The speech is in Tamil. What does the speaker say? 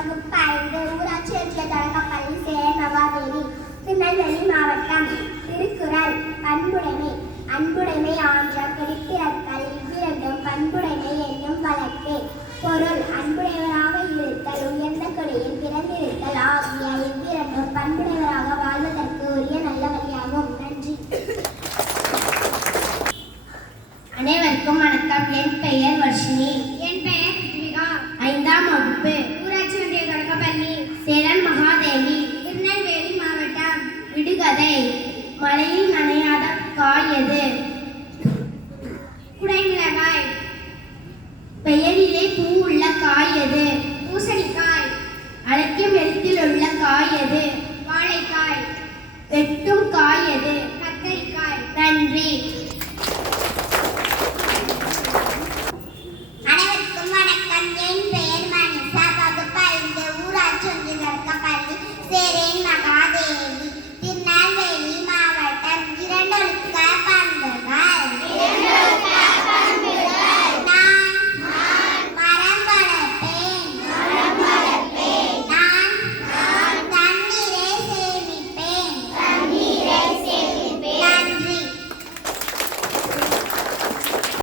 வகுப்பு 5 ஊராட்சி ஒன்றிய தொடக்கப்பள்ளி சேரன் மகாதேவி திருநெல்வேலி மாவட்டம். திருக்குறள். பண்புடைமை. அன்புடைமை ஆன்ற கெடுப்பிறத்தல் இவ்விரண்டும் பண்புடைமை என்னும் வழக்கே. பொருள். அன்புடையவராக இருத்தல் உயர்ந்த கொடியில் பிறந்திருத்தல் ஆகிய இவ்விரண்டும் பண்புடையவராக வாழ்வதற்கு உரிய நல்ல வழியாகும். நன்றி. அனைவருக்கும் வணக்கம். என் பெயர் வர்ஷினி. என் பெயர் பிருத்திவிகா. 5ஆம் வகுப்பு ஊராட்சி ஒன்றிய தொடக்கப்பள்ளி சேரன் மகாதேவி திருநெல்வேலி மாவட்டம். விடுகதை. மழையில் நனையாத காய் எது? குடைமிளகாய். பெயரிலே பூ உள்ள காய் எது? பூசணிக்காய். அழைக்கும் எழுத்தில் உள்ள காய் எது? வாழைக்காய். வெட்டும் காய் எது? கத்தரிக்காய். நன்றி.